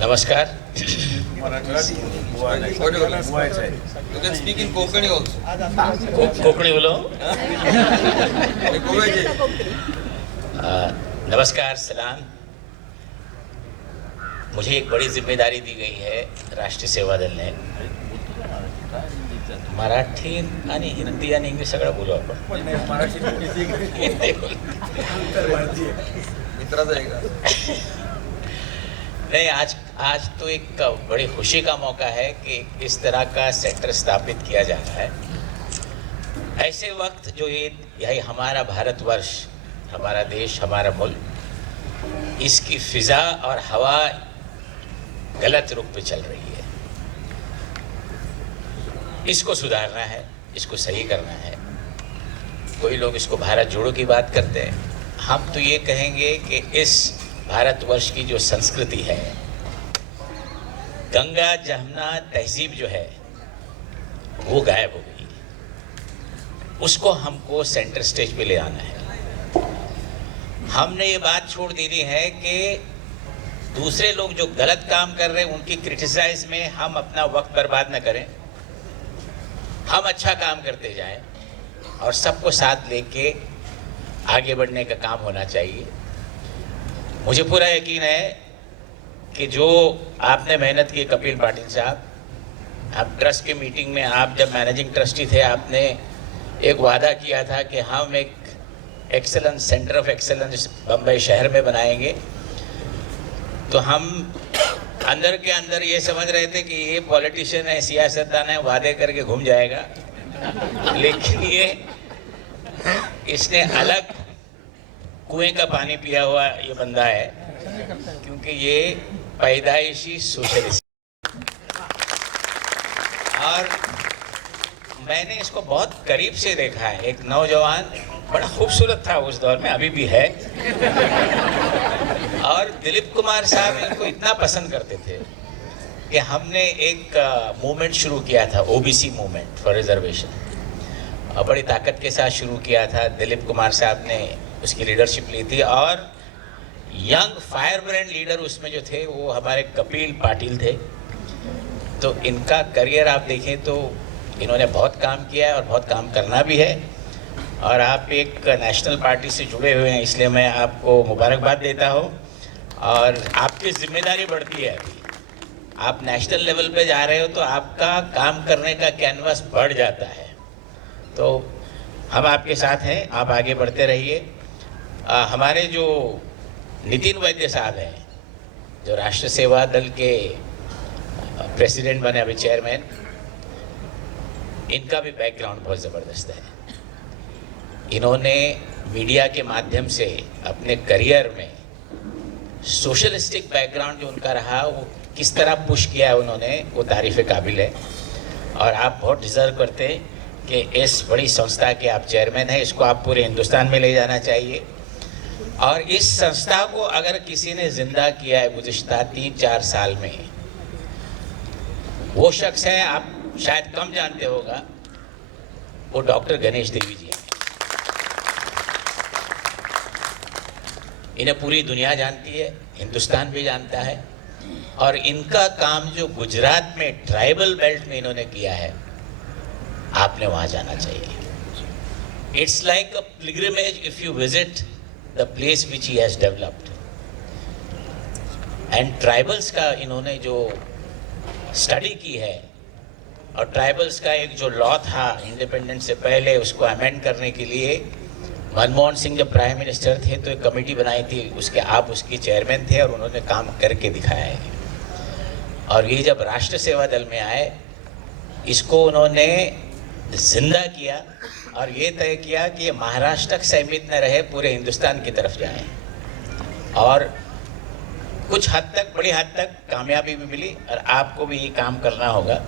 नमस्कार. You can speak in Konkani also. Konkani बोलो. गोव्याचे. नमस्कार, सलाम. मुझे एक बड़ी जिम्मेदारी दी गई है राष्ट्रीय सेवा दल ने. मराठी आणि हिंदी आणि इंग्लिश सगळं बोलू आपण. हिंदी बोल. मित्राचा आहे का? नहीं, आज तो एक बड़ी खुशी का मौका है कि इस तरह का सेंटर स्थापित किया जा रहा है. ऐसे वक्त जो ये यही हमारा भारतवर्ष, हमारा देश, हमारा मुल्क, इसकी फिजा और हवा गलत रुख पे चल रही है. इसको सुधारना है, इसको सही करना है. कोई लोग इसको भारत जोड़ो की बात करते हैं. हम तो ये कहेंगे कि इस भारतवर्ष की जो संस्कृति है, गंगा जमुना तहजीब जो है वो गायब हो गई. उसको हमको सेंटर स्टेज पे ले आना है. हमने ये बात छोड़ देनी है कि दूसरे लोग जो गलत काम कर रहे हैं उनकी क्रिटिसाइज में हम अपना वक्त बर्बाद न करें. हम अच्छा काम करते जाएं और सबको साथ लेके आगे बढ़ने का काम होना चाहिए. मुझे पूरा यकीन है कि जो आपने मेहनत की, कपिल पाटिल साहब, आप ट्रस्ट की मीटिंग में, आप जब मैनेजिंग ट्रस्टी थे, आपने एक वादा किया था कि हम एक excellence centre of excellence Bombay शहर में बनाएंगे. तो हम अंदर के अंदर ये समझ रहे थे कि ये पॉलिटिशियन है, सियासतदान है, वादे करके घूम जाएगा. लेकिन ये इसने अलग कुएं का पानी पिया हुआ ये बंदा है, क्योंकि ये पैदाइशी सोशलिस्ट. और मैंने इसको बहुत करीब से देखा है. एक नौजवान बड़ा खूबसूरत था उस दौर में, अभी भी है. और दिलीप कुमार साहब इनको इतना पसंद करते थे कि हमने एक मूवमेंट शुरू किया था, ओबीसी मूवमेंट फॉर रिजर्वेशन. बड़ी ताकत के साथ शुरू किया था. दिलीप कुमार साहब ने उसकी लीडरशिप ली थी और यंग फायर ब्रांड लीडर उसमें जो थे वो हमारे कपिल पाटिल थे. तो इनका करियर आप देखें तो इन्होंने बहुत काम किया है और बहुत काम करना भी है. और आप एक नेशनल पार्टी से जुड़े हुए हैं, इसलिए मैं आपको मुबारकबाद देता हूँ. और आपकी जिम्मेदारी बढ़ती है. अभी आप नेशनल लेवल पे जा रहे हो तो आपका काम करने का कैनवास बढ़ जाता है. तो हम आपके साथ हैं, आप आगे बढ़ते रहिए. हमारे जो नितिन वैद्य साहब हैं, जो राष्ट्रीय सेवा दल के प्रेसिडेंट बने, अभी चेयरमैन, इनका भी बैकग्राउंड बहुत ज़बरदस्त है. इन्होंने मीडिया के माध्यम से अपने करियर में सोशलिस्टिक बैकग्राउंड जो उनका रहा वो किस तरह पुश किया है उन्होंने, वो तारीफ़ काबिल है. और आप बहुत डिज़र्व करते हैं कि इस बड़ी संस्था के आप चेयरमैन हैं. इसको आप पूरे हिंदुस्तान में ले जाना चाहिए. और इस संस्था को अगर किसी ने जिंदा किया है गुज़िश्ता 3-4 साल में, वो शख्स है, आप शायद कम जानते होगा, वो डॉक्टर गणेश देवी जी हैं. इन्हें पूरी दुनिया जानती है, हिंदुस्तान भी जानता है. और इनका काम जो गुजरात में ट्राइबल बेल्ट में इन्होंने किया है, आपने वहाँ जाना चाहिए. It's like a pilgrimage if you visit the place which he has developed. And tribals का इन्होंने जो स्टडी की है, और ट्राइबल्स का एक जो लॉ था इंडिपेंडेंस से पहले, उसको अमेंड करने के लिए मनमोहन सिंह जब प्राइम मिनिस्टर थे तो एक कमेटी बनाई थी, उसके आप उसकी चेयरमैन थे और उन्होंने काम करके दिखाया है. और ये जब राष्ट्र सेवा दल में आए, इसको उन्होंने जिंदा किया और ये तय किया कि ये महाराष्ट्र तक सीमित न रहे, पूरे हिंदुस्तान की तरफ जाए. और कुछ हद तक, बड़ी हद तक कामयाबी भी मिली. और आपको भी ये काम करना होगा.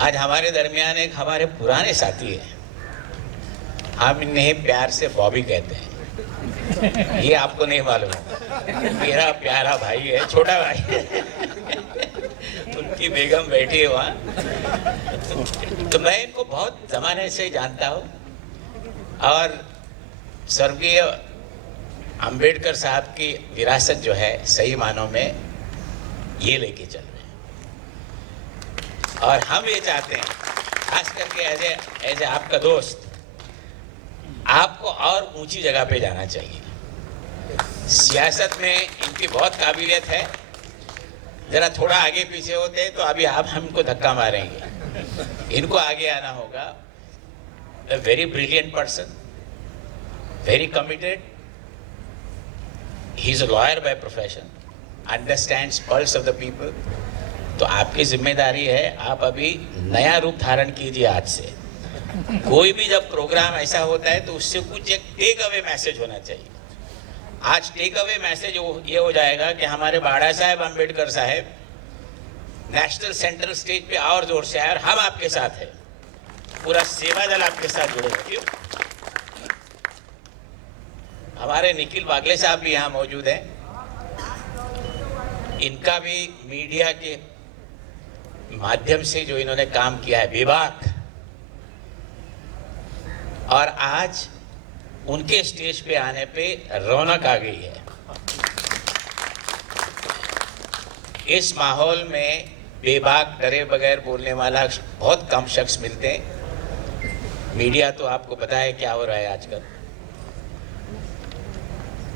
आज हमारे दरमियान एक हमारे पुराने साथी हैं, हम इन्हें प्यार से बॉबी कहते हैं. ये आपको नहीं मालूम, मेरा प्यारा भाई है, छोटा भाई है. उनकी बेगम बैठी है वहाँ. तो मैं इनको बहुत ज़माने से जानता हूँ. और स्वर्गीय अंबेडकर साहब की विरासत जो है, सही मानों में ये लेके चल रहे हैं। और हम ये चाहते हैं, खास करके एज ए आपका दोस्त, आपको और ऊंची जगह पे जाना चाहिए। सियासत में इनकी बहुत काबिलियत है, जरा थोड़ा आगे पीछे होते तो अभी आप हमको धक्का मारेंगे। इनको आगे आना होगा। A very brilliant person, very committed. He is a lawyer by profession, understands pulse of the people. तो आपकी जिम्मेदारी है, आप अभी नया रूप धारण कीजिए आज से। कोई भी जब प्रोग्राम ऐसा होता है तो उससे कुछ एक टेक अवे मैसेज होना चाहिए। आज टेक अवे मैसेज ये हो जाएगा कि हमारे बाड़ा साहेब अंबेडकर साहेब नेशनल सेंट्रल स्टेज पे और जोर से आए और हम आपके साथ हैं, पूरा सेवा दल आपके साथ जुड़े हैं। हमारे निखिल बागले साहब भी यहाँ मौजूद हैं। इनका भी मीडिया के माध्यम से जो इन्होंने काम किया है बेबाक, और आज उनके स्टेज पे आने पे रौनक आ गई है। इस माहौल में बेबाक डरे बगैर बोलने वाला बहुत कम शख्स मिलते हैं। मीडिया तो आपको पता है क्या हो रहा है आजकल,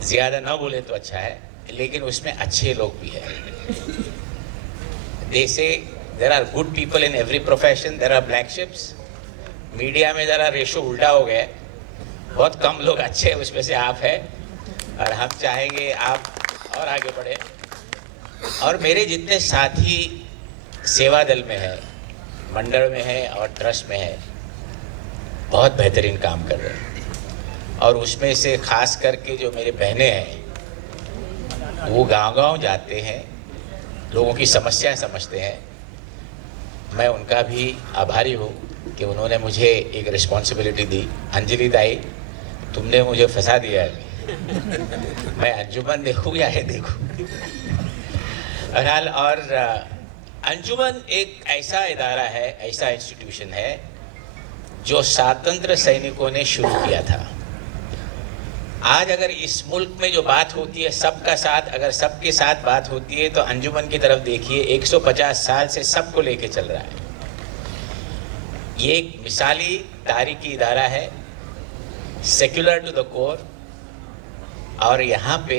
ज्यादा ना बोले तो अच्छा है, लेकिन उसमें अच्छे लोग भी हैं। They say there are good people in every profession, there are black ships. Media में जरा रेशो उल्टा हो गया, बहुत कम लोग अच्छे, उसमें से आप हैं, और हम चाहेंगे आप और आगे बढ़े। और मेरे जितने साथी सेवा दल में है, मंडल में है और ट्रस्ट में है, बहुत बेहतरीन काम कर रहे हैं। और उसमें से खास करके जो मेरे बहनें हैं, वो गांव-गांव जाते हैं, लोगों की समस्याएं समझते हैं। मैं उनका भी आभारी हूँ कि उन्होंने मुझे एक रिस्पॉन्सिबिलिटी दी। अंजलि दाई, तुमने मुझे फंसा दिया है, मैं अंजुमन देखूँ या ये देखूँ। बहरहाल, और अंजुमन एक ऐसा इदारा है, ऐसा इंस्टीट्यूशन है जो स्वतंत्र सैनिकों ने शुरू किया था। आज अगर इस मुल्क में जो बात होती है सबका साथ, अगर सबके साथ बात होती है तो अंजुमन की तरफ देखिए, 150 साल से सबको लेके चल रहा है। ये एक मिसाली तारीखी इदारा है, सेक्युलर टू द कोर, और यहाँ पे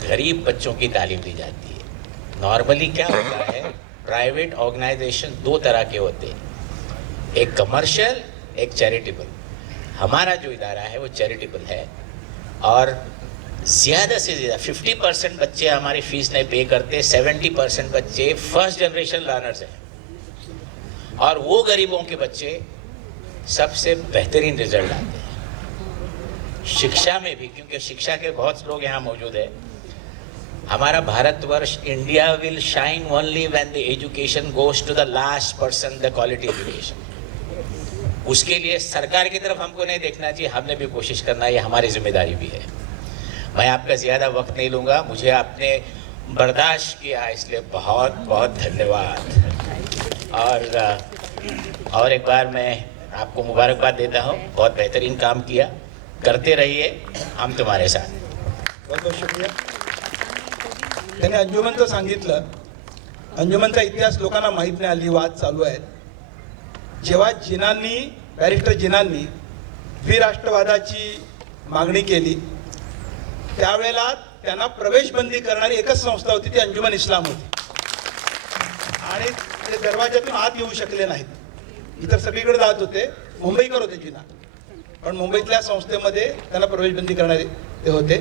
गरीब बच्चों की तालीम दी जाती है। नॉर्मली क्या होता है, प्राइवेट ऑर्गेनाइजेशन दो तरह के होते हैं, एक कमर्शियल, एक चैरिटेबल। हमारा जो इदारा है वो चैरिटेबल है, और ज़्यादा से ज़्यादा 50% बच्चे हमारी फीस नहीं पे करते, 70% बच्चे फर्स्ट जनरेशन लर्नर्स हैं, और वो गरीबों के बच्चे सबसे बेहतरीन रिजल्ट आते हैं। शिक्षा में भी, क्योंकि शिक्षा के बहुत लोग यहाँ मौजूद है। हमारा Bharatvarsh, India will shine only when the education goes to the last person, the quality education. उसके लिए सरकार की तरफ हमको नहीं देखना चाहिए, हमने भी कोशिश करना है, ये हमारी जिम्मेदारी भी है। मैं आपका ज़्यादा वक्त नहीं लूँगा, मुझे आपने बर्दाश्त किया, इसलिए बहुत बहुत धन्यवाद। और एक बार मैं आपको मुबारकबाद देता हूँ, बहुत बेहतरीन काम किया, करते रहिए, हम तुम्हारे साथ। बहुत बहुत शुक्रिया। त्याने अंजुमनचं सांगितलं, अंजुमनचा इतिहास लोकांना माहीत नाही, हल्ली वाद चालू आहेत। जेव्हा जिनांनी, बॅरिस्टर जिनांनी द्विराष्ट्रवादाची मागणी केली, त्यावेळेला त्यांना प्रवेशबंदी करणारी एकच संस्था होती, ती अंजुमन इस्लाम होती, आणि ते दरवाजातून आत येऊ शकले नाहीत। इतर सगळीकडे जात होते, मुंबईकर होते जिना, पण मुंबईतल्या संस्थेमध्ये त्यांना प्रवेशबंदी करणारे ते होते।